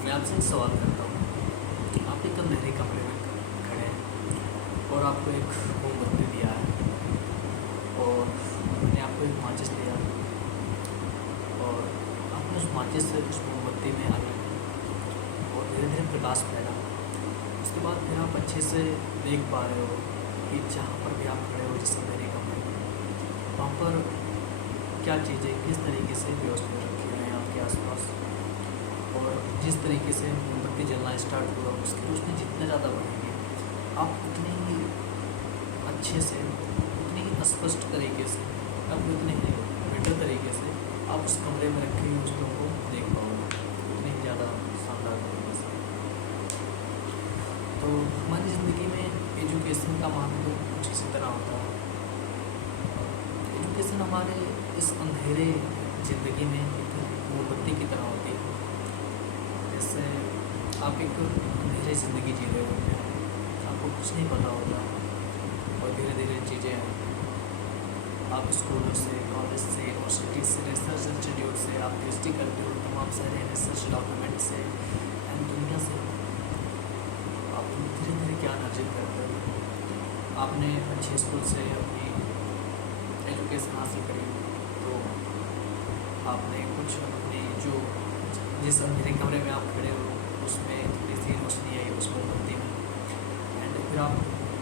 मैं आपसे एक सवाल करता हूँ। आप एक अंधेरे कमरे में खड़े हैं और आपको एक मोमबत्ती दिया है और मैंने आपको एक माचिस दिया और आपने उस माचिस से उस मोमबत्ती में आग लगाई और धीरे धीरे प्रकाश फैला। उसके बाद फिर आप अच्छे से देख पा रहे हो कि जहाँ पर भी आप खड़े हो जिस अंधेरे कमरे में, वहाँ पर क्या चीज़ें किस तरीके से व्यवस्थित रखी हुई हैं आपके आसपास। और जिस तरीके से मोमबत्ती जलना स्टार्ट हुआ उसकी रोशनी जितना ज़्यादा बढ़ेगी, आप उतनी ही अच्छे से, उतनी ही स्पष्ट तरीके से, आप उतने ही बेटर तरीके से आप उस कमरे में रखी हुई वस्तुओं को देख पाओगे, उतनी ही ज़्यादा शानदार तरीके से। तो हमारी ज़िंदगी में एजुकेशन का महत्व कुछ इसी तरह होता है। एजुकेशन हमारे इस अंधेरे ज़िंदगी में एक मोमबत्ती की तरह होती है। जैसे आप एक अंधेरे ज़िंदगी जी रहे होते हैं, आपको कुछ नहीं पता होता और धीरे धीरे चीज़ें आप स्कूलों से, कॉलेज से, यूनिवर्सिटी से, रिसर्च इंस्टीट्यूट से आप पीएचडी करते हो, तमाम सारे रिसर्च डॉक्यूमेंट से एंड दुनिया से आप धीरे धीरे ज्ञान अर्जित करते हो। आपने अच्छे स्कूल से अपनी एजुकेशन हासिल करी तो आपने कुछ अपनी जो जिस अंधेरे कमरे में आप खड़े हो उसमें थोड़ी सी रोशनी आई उस मोमबत्ती में, एंड फिर आप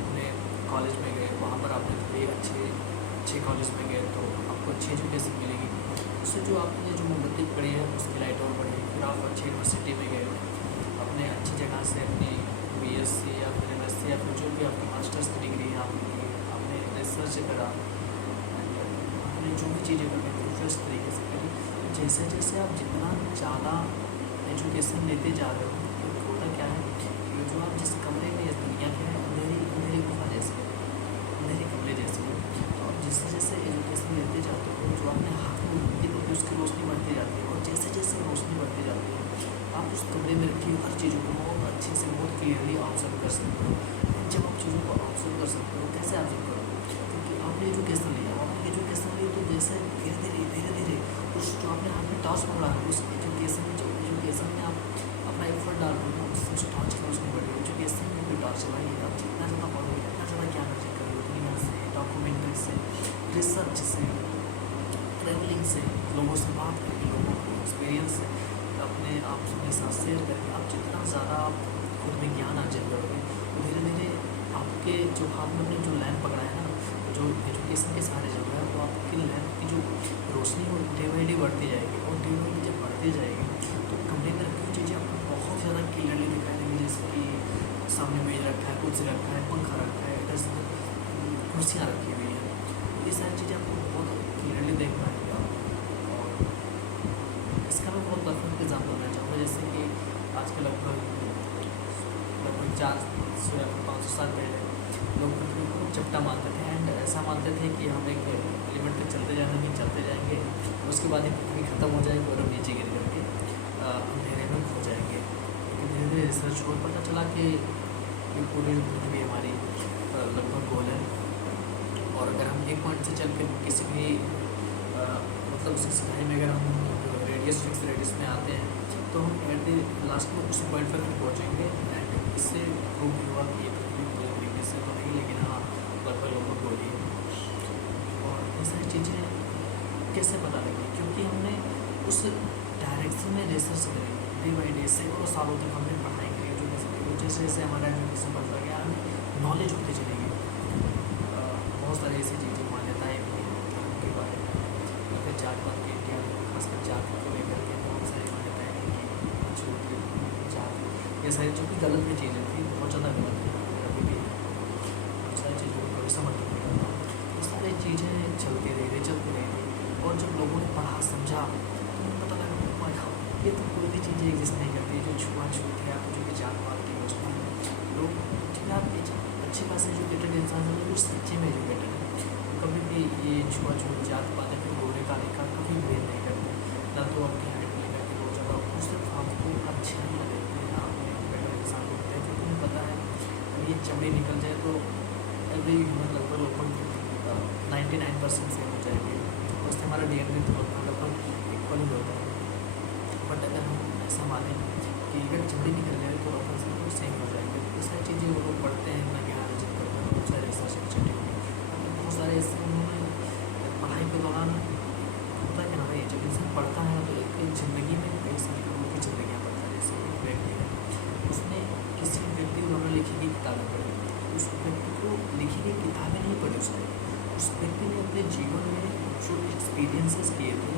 अपने कॉलेज में गए, वहाँ पर आपने थोड़ी अच्छे कॉलेज में गए तो आपको अच्छी एजुकेशन मिलेगी। उससे जो आपने जो मोमबत्ती पड़ी है उसकी लाइट और बढ़ेगी। फिर आप अच्छी यूनिवर्सिटी में गए, अपने अच्छी जगह से अपनी बीएससी या फिर एमएससी या फिर जो भी आपकी मास्टर्स की डिग्री है आपने रिसर्च करा, आपने जो भी चीज़ें करनी थी फर्स्ट तरीके से करी। जैसे जैसे आप जितना ज़्यादा एजुकेशन लेते जा रहे हो तो होता क्या है कि जो आप जिस कमरे में इस दुनिया के हैं अंधेरी गुफा जैसे, अंधेरे कमरे जैसे हो, तो आप जैसे जैसे एजुकेशन लेते जाते हो जो आपने हाथ में होती तो उसकी रोशनी बढ़ती जाती है और जैसे जैसे रोशनी बढ़ती जाती है आप उस कमरे में रखी हर चीज़ों को बहुत अच्छे से बहुत क्लियरली ऑब्जर्व कर सकते हो। जब आप चीज़ों को ऑब्जर्व कर सकते हो, कैसे ऑब्जर्व करोगे? क्योंकि आपने एजुकेशन लिया, आपने एजुकेशन ली तो जैसे धीरे धीरे उस जो आपने हाथ में टॉर्च पकड़ा है उस एजुकेशन में आप अपना एफर्ट डाल रहे हो, उससे उस टॉर्च की रोशनी बढ़ रही है। एजुकेशन में कोई टॉर्च चलाइए, आप जितना ज़्यादा पढ़ोगे इतना ज़्यादा ज्ञान अर्जित करोगे दुनिया से, डॉक्यूमेंट्री से, रिसर्च से, ट्रैवलिंग से, लोगों से बात करके, लोगों को एक्सपीरियंस से, अपने आप अपने साथ शेयर करके आप जितना ज़्यादा आप खुद में ज्ञान अर्जित करोगे तो धीरे धीरे आपके जो हाथ में अपने जो लैंप पकड़ा है ना, जो एजुकेशन के सहारे चल रहा है, तो आपकी लैंप की जो रोशनी वो डे बाई डे बढ़ती जाएगी और डे बाई डे जब बढ़ती जाएगी तो कमरे में रखी हुई चीज़ें आपको बहुत ज़्यादा क्लियरली दिखाई देंगी। जैसे कि सामने मेज रखा है, कुर्सी रखा है, पंखा रखा है, कुर्सियाँ रखी हुई हैं, ये सारी चीज़ें आपको बहुत क्लियरली देख पाएंगे आप। और इसका मैं बहुत परफेक्ट एग्जाम्पल देना चाहूँगा। जैसे कि आज के लगभग 400 या 500 साल पहले लोग पृथ्वी को चपटा मानते थे एंड ऐसा मानते थे कि हम एक लिमिट तक चलते जाएंगे उसके बाद ही पृथ्वी खत्म हो जाएगी और हम नीचे गिर करके अंधेरे में खो जाएंगे। लेकिन धीरे धीरे रिसर्च और पता चला कि ये पूरी पृथ्वी हमारी लगभग गोल है और अगर हम एक पॉइंट से चल कर किसी भी मतलब 6 घंटे में अगर हम रेडियस फिक्स रेडियस में आते हैं तो हम एट द लास्ट में उस पॉइंट पर पहुँचेंगे। एंड इससे प्रूव हुआ कि ये पृथ्वी पूरी तरीके से तो नहीं, लेकिन हाँ लगभग लोगों को ही। और ये सारी चीज़ें कैसे पता लगी? क्योंकि हमने उस डायरेक्शन में रिसर्च करी डे बाई डे, सैकड़ों सालों तक हमने पढ़ाई करी एजुकेशन की। जैसे जैसे हमारा एजुकेशन बढ़ता गया हमें नॉलेज होती चलेगी। बहुत सारी ऐसी चीज़ें मान्यताएँ भी हैं धर्म के बारे में या फिर जात पात के, इंडिया में खासकर जात को लेकर के बहुत सारी मान्यताएँ थी कि छूत जात, ये सारी जो भी गलत भी चीज़ें थी, बहुत ज़्यादा गलत थी अभी भी है। बहुत सारी चीज़ों को कभी समर्थन नहीं करता। ये सारी चीज़ें चलती रही और जब लोगों ने पढ़ा समझा तो उन्हें पता लगा माय गॉड ये तो कोई भी चीज़ें एग्जिस्ट नहीं करती जो छुआछूत है, जो कि जात पात की वस्तु है। लोग जब आप अच्छे खास एजुकेटेड इंसान हैं जो सच्चे में एजुकेटेड है कभी भी ये छुआछूत जात पात है फिर गोरे काले का कभी भेद नहीं करते। ना तो आपकी हाइट को लेकर के बहुत ज़्यादा वो सिर्फ आपको अच्छा नहीं लगते हैं, आप एक बेटर इंसान होते हैं क्योंकि उन्हें पता है ये चमड़ी निकल जाए तो एवरी ह्यूमन लगभग 99% से हो जाएगी। उससे हमारा DNA तो लगभग इक्वल ही होता है। बट अगर हम ऐसा मानें कि कि अगर झगड़े नहीं कर रहे तो अपन सब लोग सेम हो जाएंगे। तो सारी चीज़ें वो लोग पढ़ते हैं, अपना ज्ञान अर्जित करते हैं, बहुत सारे रिसर्च इंस्टीट्यूट, बहुत सारे ऐसे उन्होंने पढ़ाई के दौरान होता है कि ना भाई जब इंसान पढ़ता है तो एक ज़िंदगी में कई सारे लोगों की ज़िंदगियाँ पढ़ता है। जैसे एक व्यक्ति है, उसने किसी व्यक्ति द्वारा लिखी गई किताबें पढ़ी, उस व्यक्ति को लिखी गई किताबें नहीं पढ़ी उसने, उस व्यक्ति ने अपने जीवन में जो एक्सपीरियंसेस किए थे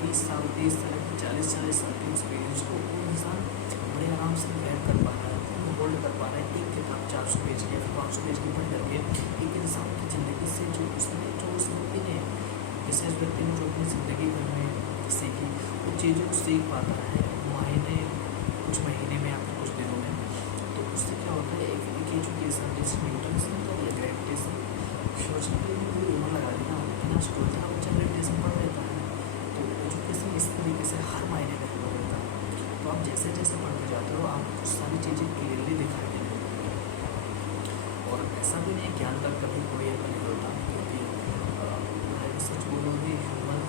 20 साल 30 साल 40 साल के एक्सपीरियंस को वो इंसान बड़े आराम से ग्रैब कर पा रहा है, होल्ड कर पा रहा है। एक किताब 400 पेज की या फिर 500 पेज की पढ़ करके एक इंसान की ज़िंदगी से जो उसने जो उस व्यक्ति ने विशेष व्यक्ति ने जो अपनी ज़िंदगी भर में सीखी वो चीज़ें को सीख पाता है कुछ महीने में या फिर कुछ दिनों में। तो उससे क्या होता है, एक एजुकेशन जैसे न्यूटन से तो या ग्रेविटेशन सोचने के लिए कोई उम्र लगा देना, लेकिन आज कोई का बच्चा ग्रेविटेशन पढ़ लेता है। तो एजुकेशन इस तरीके से हर मायने में हो रहता है। तो आप जैसे जैसे पढ़ते जाते हो आपको सारी चीज़ें क्लियरली दिखाई देने लगती है। और ऐसा भी नहीं ज्ञान का कभी कोई ऐसा नहीं होता, क्योंकि मैं सच बोलूँगी ह्यूमन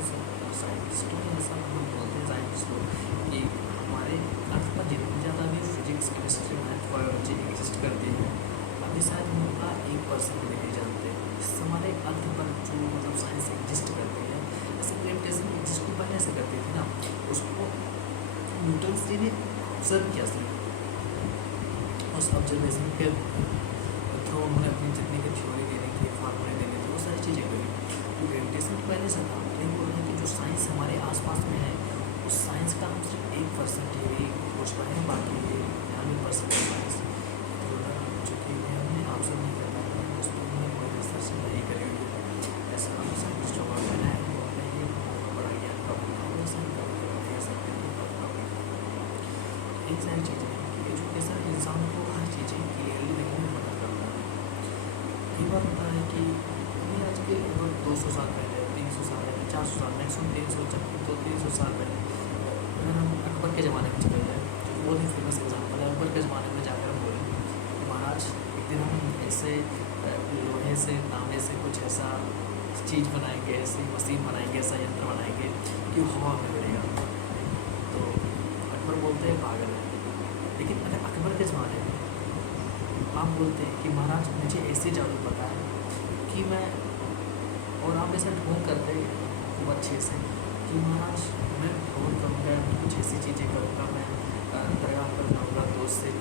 साइंटिस्टों ने ऐसा हम लोग बोलते हैं साइंटिस्ट लोग कि हमारे अर्थ पर जितनी ज़्यादा भी physics chemistry math biology exist करती है अभी शायद हम उनका 1% भी नहीं जानते। इससे हमारे अर्थ पर जो मतलब साइंस एग्जिस्ट करती है, जैसे ग्रेविटेशन एग्जिस्ट भी पहले से करती थी ना, उसको न्यूटन जी ने ऑब्जर्व किया था। उस ऑब्जर्वेशन के थ्रू उन्होंने अपनी जितनी भी थ्योरी देनी थी, फार्मूले देने थे, वो सारी चीज़ें करी। तो ग्रेविटेशन पहले से था, तो ये बोल रहे हैं कि जो साइंस हमारे आसपास में है उस साइंस का हम सिर्फ 1% ही खोज पाए हैं, बाकी 99% साइंस जो कि हमने ऑब्जर्व नहीं कर पाए हैं, उस पर उन्होंने कोई रिसर्च नहीं करी हुई है। ऐसा हम साइंटिस्टों का कहना है, वो अपने ही बड़ा ज्ञान का होता है, ऐसा नहीं कभी ऐसा एक सारी चीज़ें हैं कि एजुकेशन इंसान को हर चीज़ें क्लियरली देखने में मदद करता है। कई बार होता है कि अभी आज के लगभग 200 साल पहले 300 साल पहले 400 साल मैक्सिमम 300 साल पहले अगर हम अकबर के ज़माने में चले जाए, जो बहुत ही फेमस एग्जाम्पल है, अकबर के ज़माने में जाकर हम बोलें कि महाराज एक दिन हम ऐसे लोहे से तांबे से कुछ ऐसा चीज़ बनाएंगे, ऐसी मशीन बनाएंगे, ऐसा यंत्र बनाएंगे कि हवा में उड़ेगा। तो अकबर बोलते हैं पागल है। लेकिन अगर अकबर के ज़माने में आप बोलते हैं कि महाराज मुझे ऐसे जादू पता है कि मैं, और आप ऐसा ढोंग करते खूब अच्छे से कि महाराज मैं ढोंग करूँगा, कुछ ऐसी चीज़ें करूँगा, मैं दरगाह पर जाऊँगा, दोस्त से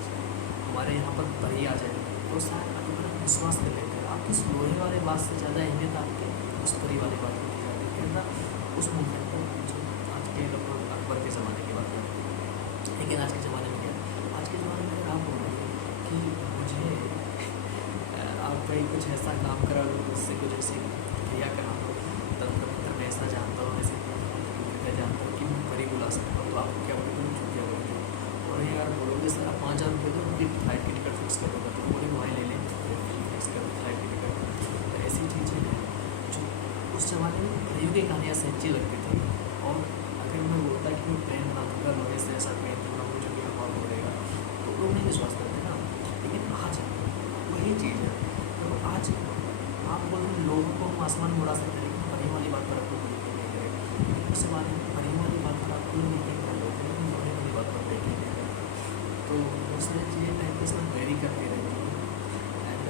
हमारे यहाँ पर परी आ जाए, तो शायद अकबर विश्वास कर लेते हैं। आपकी इस लोहे वाले बात से ज़्यादा अहमियत आपके उस परी वाली बात को दी जाती है ना, उस मूवमेंट पर जो आज के लगभग अकबर के ज़माने की बात है। लेकिन आज के ज़माने में क्या, आज के ज़माने में आप बोलोगे कि मुझे आप भाई कुछ ऐसा काम करा दो, उससे कुछ ऐसी क्रिया करा दो, तंत्र मंत्र में ऐसा जानता हूँ, ऐसे मैं जानता हूँ कि मैं परी बुला सकता हूँ, तो आपको क्या बोलोगे, क्यों क्या बोलोगे। और यार बोलोगे सर आप 5,000 रुपये दो, उनकी फ्लाइट की टिकट फिक्स कर दूँगा, तो बोले वहाँ ले लें फिक्स कर फ्लाइट की टिकट। तो ऐसी चीज़ें हैं जो उस ज़माने में परियों की कहानियाँ सच्ची लगती थी। और अगर मैं बोलता कि मैं प्लेन बना दूँगा लोहे से, ऐसा प्लेन दूँगा मुझे भी हवा उड़ेगा, तो लोग नहीं विश्वास करते ना। लेकिन आज वही चीज़ है, तो आज आप बोलते लोगों को हम आसमान में उड़ा सकते हैं, लेकिन परी वाली बात पर आपको कोई यकीन नहीं करेगा। लेकिन उस ज़माने में परी वाली बात पर आपको यकीन कर लोगे, लेकिन लोहे वाली बात पर यकीन नहीं करेगा। तो वो सारी चीज़ें टाइम के साथ वेरी करती रहती हैं। एंड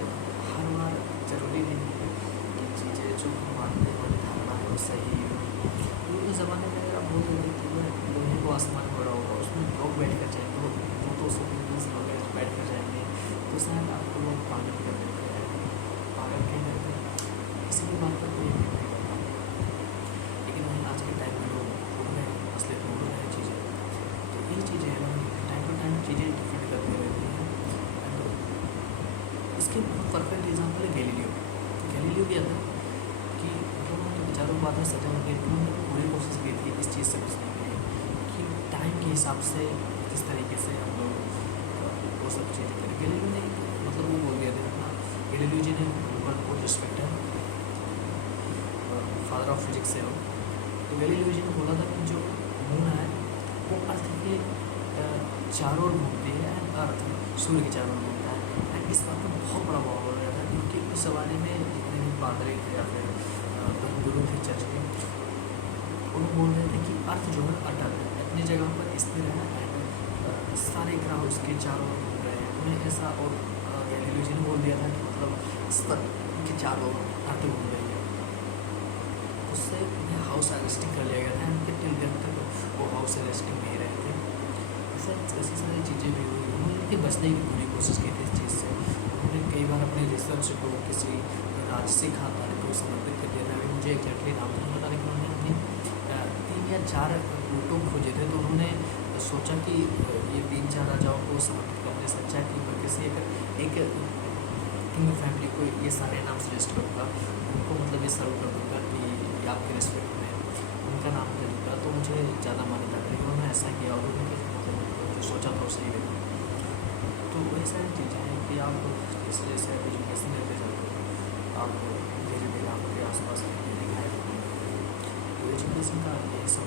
हर बार ज़रूरी नहीं है कि चीज़ें जो हम मानते हैं हमारी धारणा है वो सही है। तो उस ज़माने में अगर आप बोल रहे कि मैं लोहे को आसमान में उड़ा होगा, उसमें लोग बैठ कर जाएंगे, 200 लोग बैठ कर जाएंगे, तो शायद आपको लोग पागल कर देते हैं, पागल कह देते हैं, किसी भी बात पर कोई यकीन नहीं करता। लेकिन वहीं आज के टाइम में लोग ढूंढ रहे हैं, असलियत ढूंढ रहे हैं चीज़ें। तो ये चीज़ें हैं ना, टाइम टू टाइम चीज़ें डिफरेंट करती रहती हैं। एंड इसके बहुत परफेक्ट एग्जाम्पल है गैलीलियो। गैलीलियो क्या था कि मतलब उन्होंने विचारों की बात में सजा होगी, उन्होंने पूरी कोशिश की थी इस चीज़ से बचने के लिए कि टाइम के हिसाब से किस तरीके से हम लोग वो सब चीज़ें करें। गैलीलियो ने मतलब वो बोल दिया था ना, गैलीलियो जी ने बहुत रिस्पेक्ट है, फादर ऑफ फिजिक्स है वो। तो गैलीलियो जी ने बोला था कि जो मून है वो अर्थ के चारों ओर घूमती है, एंड अर्थ सूर्य के चारों ओर घूमता है। एंड इस बात पर बहुत बड़ा बवाल हो गया था, क्योंकि उस ज़माने में जितने भी पादरी थे या फिर गुरु थे चर्च के, उन्होंने बोल रहे थे कि अर्थ जो है अटल है, अपनी जगह पर स्थिर है, एंड सारे ग्रह उसके चारों ओर घूम रहे हैं। उन्हें ऐसा, और गैलीलियो जी ने बोल दिया था कि मतलब इस पर के चारों ओर अर्थ घूम रही है। उससे उन्हें हाउस अरेस्टिंग कर लिया गया था। उनके टिल डेथ तक वो हाउस अरेस्टिंग में ही रहे थे। ऐसी सारी चीज़ें भी हुई। उन्होंने बचने की पूरी कोशिश की थी इस चीज़ से। उन्होंने कई बार अपने रिसर्च को किसी राजसी खानदान को समर्पित कर दिया था। अभी मुझे एग्जैक्टली नाम नहीं पता, लेकिन उन्होंने अपने 3 या 4 प्लूटो खोजे थे। तो उन्होंने सोचा कि ये 3-4 राजाओं को समर्पित करने से अच्छा है कि मैं किसी एक किंग फैमिली को ये सारे नाम सजेस्ट करूँगा, उनको मतलब ये सर्व कर दूँगा कि आपके रिस्पेक्ट में उनका नाम ले दूँगा, तो मुझे ज़्यादा मान्यता मिलेगी। उन्होंने ऐसा किया और उन्होंने मतलब जो सोचा था वो सही लगा। तो वही सारी चीज़ें हैं कि आप जैसे जैसे एजुकेशन लेते जाते हो, आप धीरे धीरे आपके आसपास की चीज़ें दिखाई देती हैं। तो एजुकेशन का यही सब